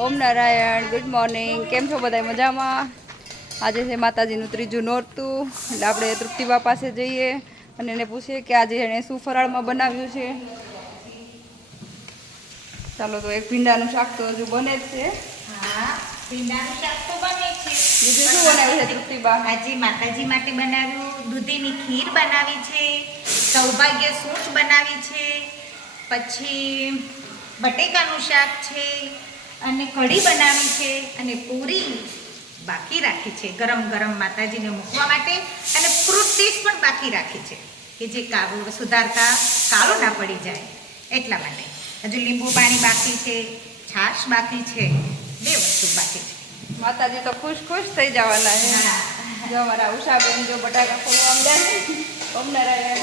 ઓમ Narayan, good morning. કેમ છો બધા? મજામાં? આજે છે માતાજીનું ત્રીજું નોરતું, એટલે આપણે તૃપ્તિબા પાસે જઈએ અને એને પૂછીએ કે આજે એણે શું ફરાળમાં બનાવ્યું છે. ચાલો, તો એક ભીંડાનું શાક તો હજુ બને જ છે. હા, ભીંડાનું શાક તો બને છે. બીજું શું બનાવ્યું છે તૃપ્તિબા? આજે માતાજી માટે બનાવ્યું, દૂધીની ખીર બનાવી છે, સૌભાગ્ય સૂંઠ બનાવી છે, પછી બટેકાનું શાક છે અને કઢી બનાવી છે અને પૂરી બાકી રાખી છે ગરમ ગરમ માતાજીને મૂકવા માટે, અને ફ્રૂટ ડીશ પણ બાકી રાખી છે કે જે સુધારતા કાળો ના પડી જાય એટલા માટે. હજુ લીંબુ પાણી બાકી છે, છાશ બાકી છે, 2 વસ્તુ બાકી છે. માતાજી તો ખુશ ખુશ થઈ જવાના છે. જો અમારા ઉષાબેન જો બટાકા ફોડવા માંડ્યા છે. ઓમ નારાયણ.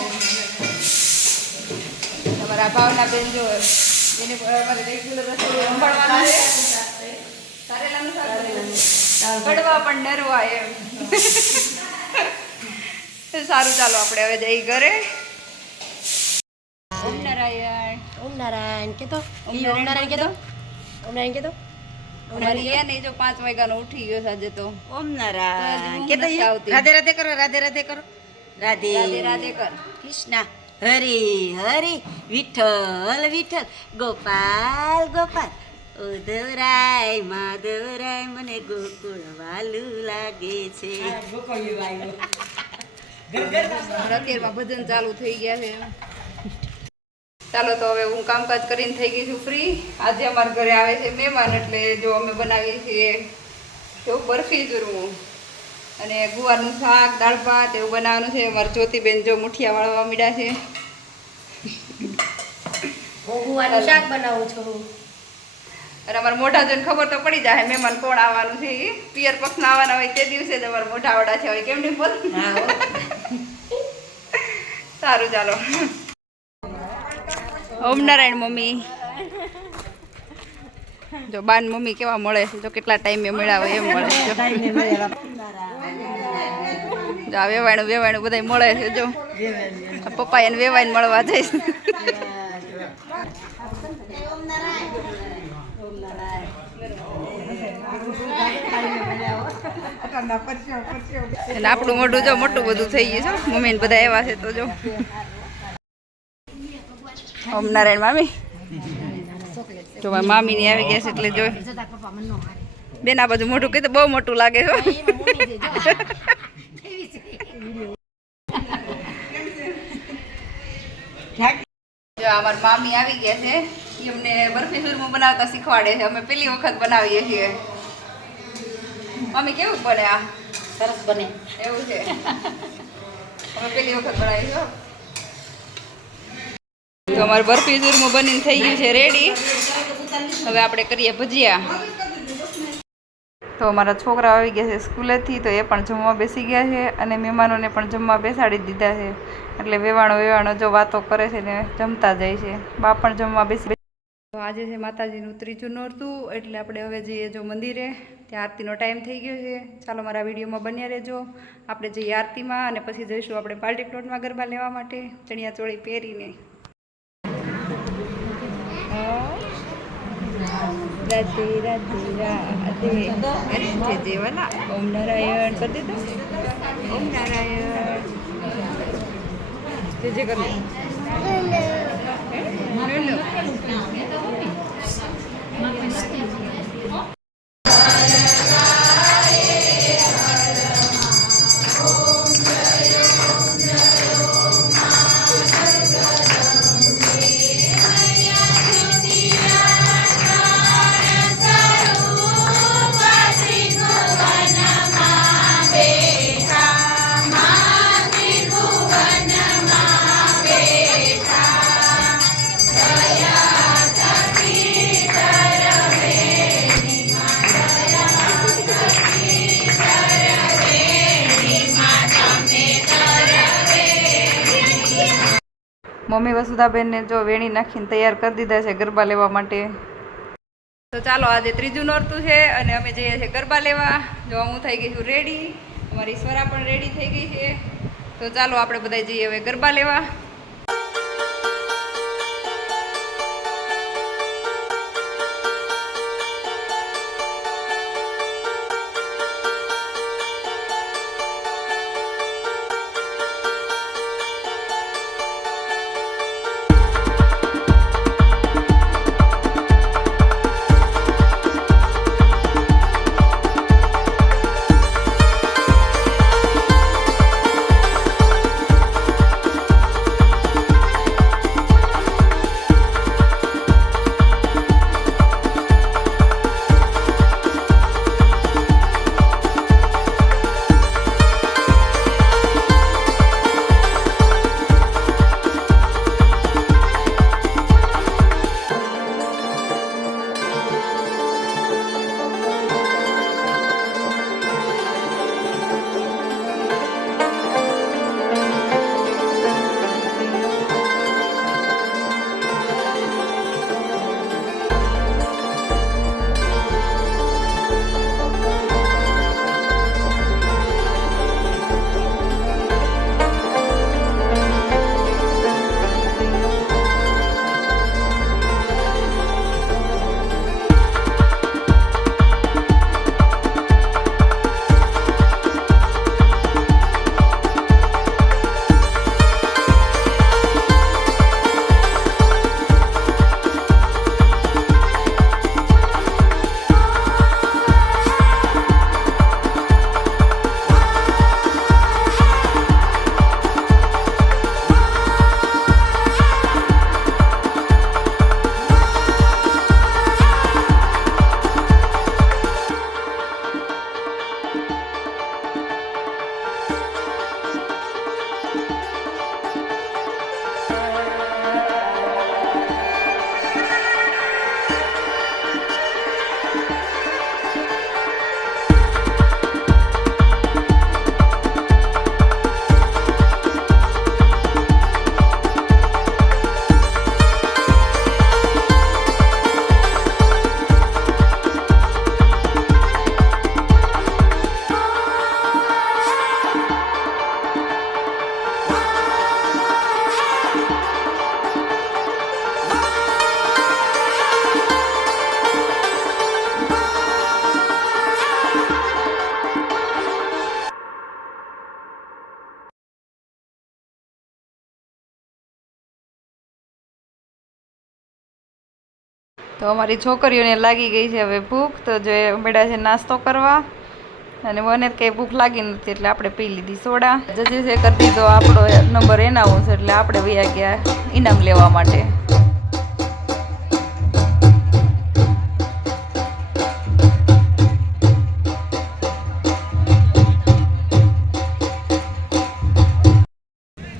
તમારા ભાવના બેન જો એને અમારે રેગ્યુલર રસોઈ સંભાળવાના છે. કારેલાનું શાક કડવા પણ ડરવા એમ. સારું, ચાલો આપણે હવે જઈ ઘરે. ઓમ નારાયણ. ઓમ નારાયણ કે તો ઓમ નારાયણ કે તો ઓમ નારાયણ કે તો અમારી એ નહીં જો 5 વાગ્યાનો ઉઠી ગયો આજે તો. ઓમ નારાયણ કે તો નથી આવતી. રાધે રાધે કરો, રાધે રાધે કરો, રાધે રાધે રાધે કર. કૃષ્ણ હરે હરે, વિઠ્ઠલ વિઠ્ઠલ, ગોપાલ ગોપાલ, ઉધવરાય માધવરાય, મને ગોકુળ વાલું લાગે છે. અત્યારમાં ભજન ચાલુ થઈ ગયા છે. ચાલો, તો હવે હું કામકાજ કરીને થઈ ગઈ છું ફ્રી. આજે અમારા ઘરે આવે છે મહેમાન, એટલે જો અમે બનાવીએ છીએ જો બરફી ચૂરમું અને ગુવારનું શાક, દાળ ભાત એવું બનાવવાનું છે. અમારા જ્યોતિબેન જો મુઠિયા વાળવા મીડા છે. ગુવાનું શાક બનાવું છું. અને અમારા મોઢા જોઈને ખબર તો પડી જાય મહેમાન કોણ આવવાનું છે. એ પિયર પક્ષના આવવાના હોય તે દિવસે જ અમારા મોઢા વડા છે. હોય કેમ નહીં બોલ? સારું, ચાલો. ઓમ નારાયણ મમ્મી. જો બાન મમ્મી કેવા મળે છે, જો કેટલા ટાઈમે મળ્યા હોય એમ મળે છે. જો આ વેવાણું બધા મળે છે. જો પપ્પા એને વેવાઈને મળવા જઈશ. આપણું મોઢું જો મોટું બધું થઈ ગયું છે. મમ્મી ને બધા એવા છે તો જો. ઓમ નારાયણ મામી. જો મારી મામી ની આવી ગયા છે એટલે જો બેન આ બધું મોટું કીધું બહુ મોટું લાગે છે. જો અમારી મામી આવી ગયા છે. એ અમને બરફી ચૂરમું બનાવતા શીખવાડે છે. અમે પહેલી વખત બનાવીએ છીએ. મમ્મી કેવું બને? આ સરસ બને એવું છે. અમે પહેલી વખત બનાવીશું. તો અમારું બરફી ચૂરમું બનીને થઈ ગયું છે રેડી. હવે આપણે કરીએ ભજીયા. તો અમારા છોકરા આવી ગયા છે સ્કૂલેથી, તો એ પણ જમવા બેસી ગયા છે અને મહેમાનોને પણ જમવા બેસાડી દીધા છે. એટલે વેવાણો જો વાતો કરે છે ને જમતા જાય છે. બા પણ જમવા બેસી. તો આજે છે માતાજીનું ત્રીજું નોરતું, એટલે આપણે હવે જઈએ જો મંદિરે. ત્યાં આરતીનો ટાઈમ થઈ ગયો છે. ચાલો, મારા વિડીયોમાં બન્યા રહેજો. આપણે જઈએ આરતીમાં અને પછી જઈશું આપણે પાર્ટી પ્લોટમાં ગરબા લેવા માટે ચણિયા ચોળી પહેરીને. રાધે રાધે રાધે. જય દેવાલા. ઓમ નારાયણ કરી દીધું. ઓમ નારાયણ. જય કરી. મમ્મી વસુધાબેનને જો વેણી નાખીને તૈયાર કરી દીધા છે ગરબા લેવા માટે. તો ચાલો, આજે ત્રીજું નોરતું છે અને અમે જઈએ છીએ ગરબા લેવા. જો હું થઈ ગઈ છું રેડી, અમારી ઈશ્વરા પણ રેડી થઈ ગઈ છે. તો ચાલો આપણે બધા જઈએ હવે ગરબા લેવા. તો અમારી છોકરીઓને લાગી ગઈ છે હવે ભૂખ, તો જો એ બેડા છે નાસ્તો કરવા, અને મને કંઈ ભૂખ લાગી નથી એટલે આપણે પી લીધી સોડા. જજીસે કરી દીધો આપણો નંબર એનાઉન્સ, એટલે આપણે વયા ગયા ઇનામ લેવા માટે.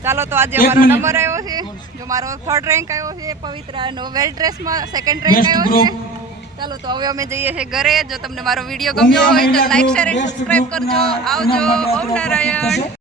ચાલો, તો આજે મારો નંબર આવ્યો છે, જો મારો 3rd રેન્ક આવ્યો છે. પવિત્રાનો વેલ ડ્રેસમાં 2nd રેન્ક આવ્યો છે. ચાલો, તો હવે અમે જઈએ છીએ ઘરે. જો તમને મારો વિડીયો ગમ્યો હોય તો લાઈક, શેર અને સબસ્ક્રાઇબ કરજો. આવજો. ઓમ નારાયણ.